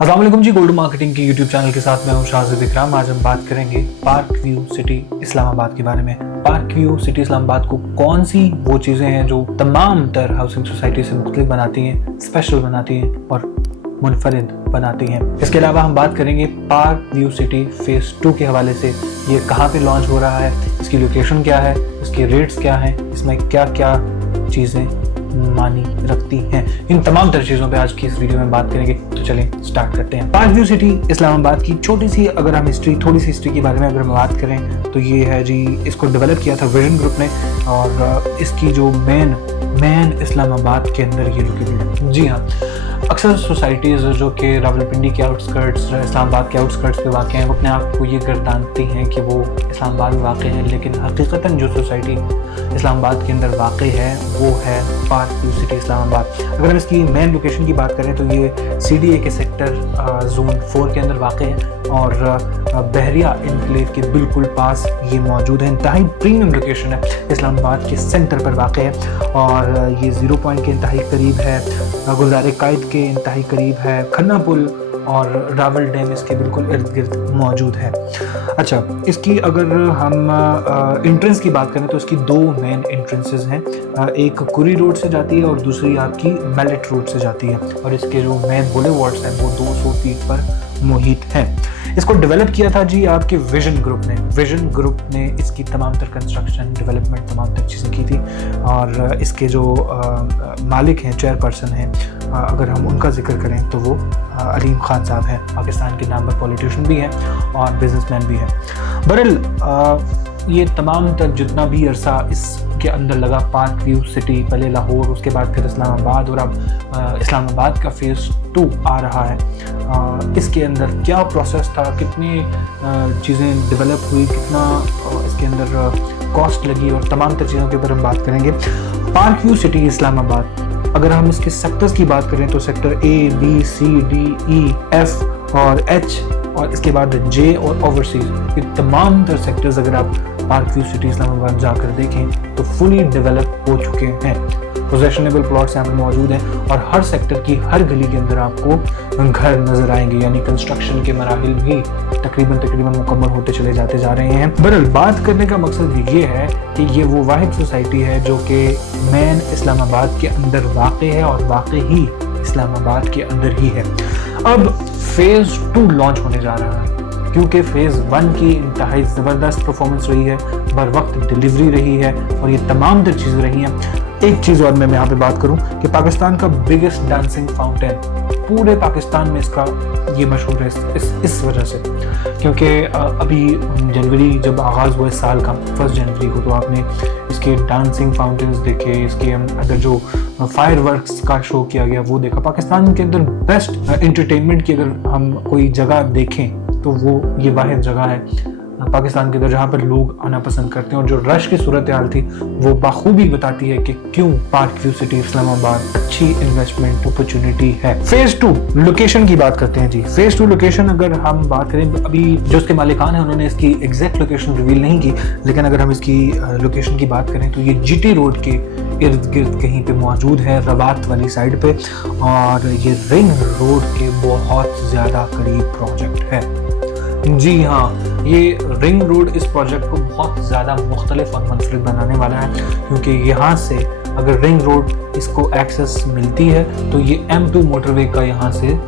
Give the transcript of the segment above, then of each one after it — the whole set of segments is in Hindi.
अस्सलाम वालेकुम जी, गोल्ड मार्केटिंग के यूट्यूब चैनल के साथ मैं हूं शाहज़ इकराम। आज हम बात करेंगे पार्क व्यू सिटी इस्लामाबाद के बारे में। पार्क व्यू सिटी इस्लामाबाद को कौन सी वो चीज़ें हैं जो तमाम तर हाउसिंग सोसाइटी से मुख्तलिफ बनाती हैं, स्पेशल बनाती हैं और मुनफरिद बनाती हैं। इसके अलावा हम बात करेंगे पार्क व्यू सिटी फेज़ 2 के हवाले से। ये कहाँ पे लॉन्च हो रहा है, इसकी लोकेशन क्या है, इसके रेट्स क्या हैं, इसमें क्या क्या चीज़ें मानी रखती हैं, इन तमाम तरह चीज़ों पे आज की इस वीडियो में बात करेंगे। तो चलें स्टार्ट करते हैं। पार्क व्यू सिटी इस्लामाबाद की छोटी सी अगर हम थोड़ी सी हिस्ट्री के बारे में अगर हम बात करें तो ये है जी, इसको डेवलप किया था विजन ग्रुप ने और इसकी जो मेन इस्लामाबाद के अंदर ये लोकेटेड है। जी हाँ, अक्सर सोसाइटीज़ जो कि रावलपिंडी के आउटस्कर्ट्स, इस्लामाबाद के आउटस्कर्ट्स पे वाक़ हैं, वो अपने आप को ये गर्दानती हैं कि वो इस्लामाबाद में वाक़ हैं, लेकिन हकीकतन जो सोसाइटी इस्लामाबाद के अंदर वाक़ है वो है पार्क व्यू सिटी इस्लामाबाद। अगर हम इसकी मेन लोकेशन की बात करें तो ये CDA के सेक्टर जोन 4 के अंदर वाक़ है और बहरिया इनक्लेव के बिल्कुल पास ये मौजूद है। इंतहाई प्रीमियम लोकेशन है, इस्लामाबाद के सेंटर पर वाक़ है और ये 0 पॉइंट के इंतहाई करीब है, गुलज़ार कायद के इंतहाई करीब है, खन्ना पुल और रावल डैम इसके बिल्कुल इर्द गिर्द मौजूद है। अच्छा, इसकी अगर हम एंट्रेंस की बात करें तो इसकी 2 मेन एंट्रेंसेस हैं, एक कुरी रोड से जाती है और दूसरी आपकी मैलेट रोड से जाती है और इसके जो मेन बुलेवार्ड्स हैं वो 200 फीट पर मुहित हैं। इसको डेवलप किया था जी आपके विजन ग्रुप ने इसकी तमाम तर कंस्ट्रक्शन, डेवलपमेंट, तमाम तर चीज़ें की थी और इसके जो मालिक हैं, चेयरपर्सन हैं, अगर हम उनका जिक्र करें तो वो अलीम खान साहब हैं। पाकिस्तान के नाम पर पॉलिटिशियन भी हैं और बिजनेसमैन भी हैं। बहरहाल ये तमाम तर जितना भी अरसा इसके अंदर लगा पार्क व्यू सिटी, पहले लाहौर, उसके बाद फिर इस्लामाबाद और अब इस्लामाबाद का फेज़ 2 आ रहा है, इसके अंदर क्या प्रोसेस था, कितनी चीज़ें डेवलप हुई, कितना इसके अंदर कॉस्ट लगी और तमाम तर चीज़ों के ऊपर हम बात करेंगे। पार्क व्यू सिटी इस्लामाबाद, अगर हम इसके सेक्टर्स की बात करें तो sector A, B, C, D, E, F और H और इसके बाद J और ओवरसीज, ये तमाम तर सेक्टर्स अगर आप पार्क व्यू सिटी इस्लामाबाद जाकर देखें तो फुली डेवलप हो चुके हैं। पोजेशनेबल प्लॉट्स यहाँ पर मौजूद हैं और हर सेक्टर की हर गली के अंदर आपको घर नजर आएंगे, यानी कंस्ट्रक्शन के मराहिल भी तकरीबन मुकम्मल होते चले जाते जा रहे हैं। बहरहाल बात करने का मकसद ये है कि ये वो वाहिद सोसाइटी है जो कि मेन इस्लामाबाद के अंदर वाक़ है और वाक़ ही इस्लामाबाद के अंदर ही है। अब फेज़ 2 लॉन्च होने जा रहा है क्योंकि फेज़ 1 की इंतहाई ज़बरदस्त परफॉर्मेंस रही है, बर वक्त डिलीवरी रही है और ये तमाम तर चीज़ें रही हैं। एक चीज़ और मैं यहाँ पे बात करूँ कि पाकिस्तान का बिगेस्ट डांसिंग फाउंटेन, पूरे पाकिस्तान में इसका ये मशहूर है इस वजह से क्योंकि अभी जनवरी जब आगाज़ हुआ इस साल का 1 जनवरी को, तो आपने इसके डांसिंग फाउंटेन्स देखे, इसके अंदर जो फायरवर्क्स का शो किया गया वो देखा। पाकिस्तान के अंदर बेस्ट एंटरटेनमेंट की अगर हम कोई जगह देखें तो वो ये वाहिद जगह है पाकिस्तान के अंदर जहाँ पर लोग आना पसंद करते हैं और जो रश की सूरत हाल थी वो बाखूबी बताती है कि क्यों पार्क व्यू सिटी इस्लामाबाद अच्छी इन्वेस्टमेंट अपॉर्चुनिटी है। फेज़ 2 लोकेशन की बात करते हैं जी। फेज़ 2 लोकेशन अगर हम बात करें, अभी जो उसके मालिकान हैं उन्होंने इसकी एग्जैक्ट लोकेशन रिवील नहीं की, लेकिन अगर हम इसकी लोकेशन की बात करें तो ये GT रोड के इर्द गिर्द कहीं पे मौजूद है, रवात वाली साइड पे, और ये रिंग रोड के बहुत ज़्यादा करीब प्रोजेक्ट है। जी हाँ, ये रिंग रोड इस प्रोजेक्ट को बहुत ज़्यादा मुख्तलिफ और मुनफरिद बनाने वाला है क्योंकि यहाँ से अगर रिंग रोड इसको एक्सेस मिलती है तो ये M2 मोटरवे का यहाँ से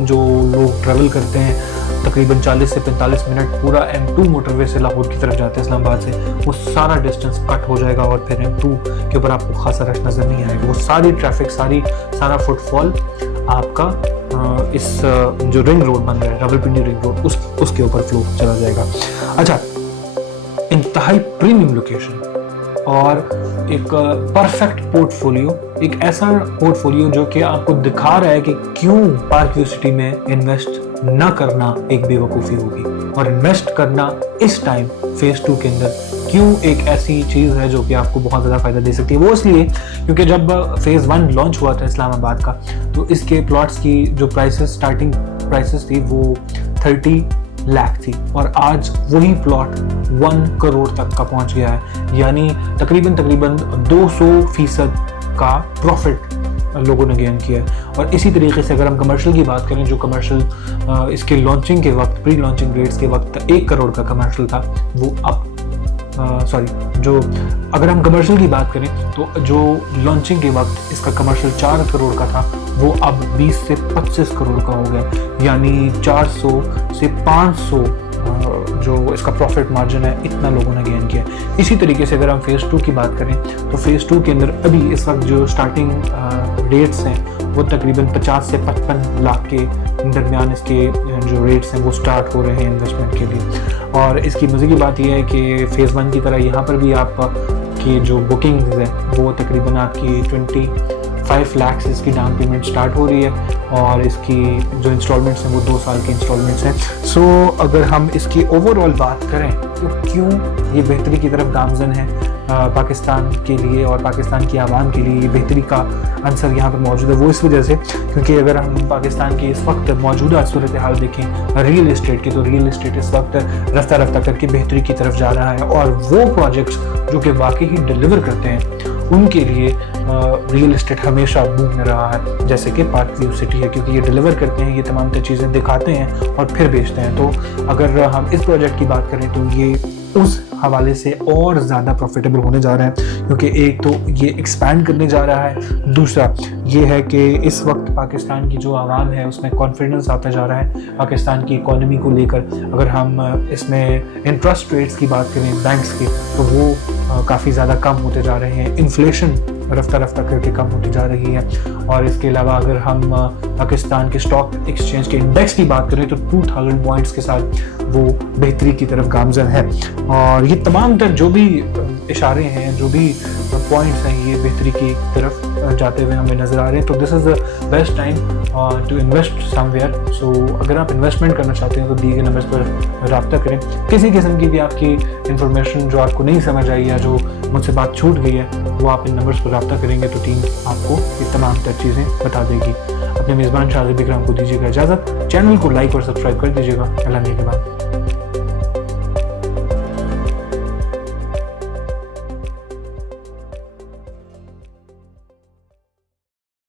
जो लोग ट्रैवल करते हैं तकरीबन 40 से 45 मिनट पूरा M2 मोटरवे से लाहौर की तरफ जाते हैं इस्लामाबाद से, वो सारा डिस्टेंस कट हो जाएगा और फिर M2 के ऊपर आपको खासा रश नज़र नहीं आएगा। वो सारी ट्रैफिक, सारा फुटफॉल आपका इस जो रिंग रोड बन रहा है, रावलपिंडी रिंग रोड, उसके ऊपर फ्लो चला जाएगा। अच्छा, इंतहाई प्रीमियम लोकेशन और एक परफेक्ट पोर्टफोलियो, एक ऐसा पोर्टफोलियो जो कि आपको दिखा रहा है कि क्यों पार्क व्यू सिटी में इन्वेस्ट न करना एक बेवकूफ़ी होगी और इन्वेस्ट करना इस टाइम फेज़ 2 के अंदर क्यों एक ऐसी चीज़ है जो कि आपको बहुत ज़्यादा फ़ायदा दे सकती है। वो इसलिए क्योंकि जब फेज़ 1 लॉन्च हुआ था इस्लामाबाद का तो इसके प्लॉट्स की जो स्टार्टिंग प्राइसेस थी वो 30 लाख थी और आज वही प्लॉट 1 करोड़ तक का पहुंच गया है, यानी तकरीबन 200% का प्रॉफिट लोगों ने गेन किया है। और इसी तरीके से अगर हम कमर्शियल की बात करें, जो कमर्शियल इसके लॉन्चिंग के वक्त, प्री लॉन्चिंग रेट्स के वक्त 1 करोड़ का कमर्शियल था, वो अब जो अगर हम कमर्शियल की बात करें तो जो लॉन्चिंग के वक्त इसका कमर्शियल 4 करोड़ का था, वो अब 20 से 25 करोड़ का हो गया, यानी 400 से 500 जो इसका प्रॉफिट मार्जिन है, इतना लोगों ने गेन किया। इसी तरीके से अगर हम फेज़ 2 की बात करें तो फेज़ 2 के अंदर अभी इस वक्त जो स्टार्टिंग रेट्स हैं वो तकरीबन 50 से 55 लाख के दरमियान इसके जो रेट्स हैं वो स्टार्ट हो रहे हैं इन्वेस्टमेंट के लिए। और इसकी मज़े की बात यह है कि फ़ेज़ 1 की तरह यहाँ पर भी आपकी जो बुकिंग्स है वो तकरीबन आपकी 25 लाख से इसकी डाउन पेमेंट स्टार्ट हो रही है, और इसकी जो इंस्टॉलमेंट्स हैं वो 2 साल की इंस्टॉलमेंट्स हैं। सो अगर हम इसकी ओवरऑल बात करें तो क्यों ये बेहतरी की तरफ गामज़न है पाकिस्तान के लिए और पाकिस्तान की आवाम के लिए, ये बेहतरी का आंसर यहाँ पर मौजूद है। वो इस वजह से क्योंकि अगर हम पाकिस्तान की इस वक्त मौजूदा सूरत हाल देखें रियल इस्टेट की, तो रियल इस्टेट इस वक्त रफ्ता रफ्ता करके बेहतरी की तरफ जा रहा है, और वो प्रोजेक्ट्स जो कि वाकई ही डिलीवर करते हैं उनके लिए रियल इस्टेट हमेशा बूम में रहा है, जैसे कि पार्क व्यू सिटी है, क्योंकि ये डिलीवर करते हैं, ये तमाम चीज़ें दिखाते हैं और फिर बेचते हैं। तो अगर हम इस प्रोजेक्ट की बात करें तो ये उस हवाले से और ज़्यादा प्रॉफिटेबल होने जा रहा है, क्योंकि एक तो ये एक्सपैंड करने जा रहा है, दूसरा ये है कि इस वक्त पाकिस्तान की जो आवाम है उसमें कॉन्फिडेंस आता जा रहा है पाकिस्तान की इकॉनमी को लेकर। अगर हम इसमें इंटरेस्ट रेट्स की बात करें बैंक्स की, तो वो काफ़ी ज़्यादा कम होते जा रहे हैं, इन्फ्लेशन रफ्ता रफ्ता करके कम होती जा रही है। और इसके अलावा अगर हम पाकिस्तान के स्टॉक एक्सचेंज के इंडेक्स की बात करें तो 2000 पॉइंट्स के साथ वो बेहतरी की तरफ गामज़न है। और ये तमाम तर जो भी इशारे हैं, जो भी पॉइंट्स हैं, ये बेहतरी की तरफ जाते हुए हमें नज़र आ रहे हैं। तो this is the best time to invest somewhere. So अगर आप इन्वेस्टमेंट करना चाहते हैं तो दिए गए नंबर्स पर रब्ता करें। किसी किस्म की भी आपकी इन्फॉर्मेशन जो आपको नहीं समझ आई या जो मुझसे बात छूट गई है, वो आप इन नंबर्स पर रब्ता करेंगे तो टीम आपको ये तमाम तर चीज़ें बता देगी। अपने मेज़बान शाज़िब इकराम को दीजिएगा इजाज़त। चैनल को लाइक और सब्सक्राइब कर दीजिएगा। अल्लाह के बाद।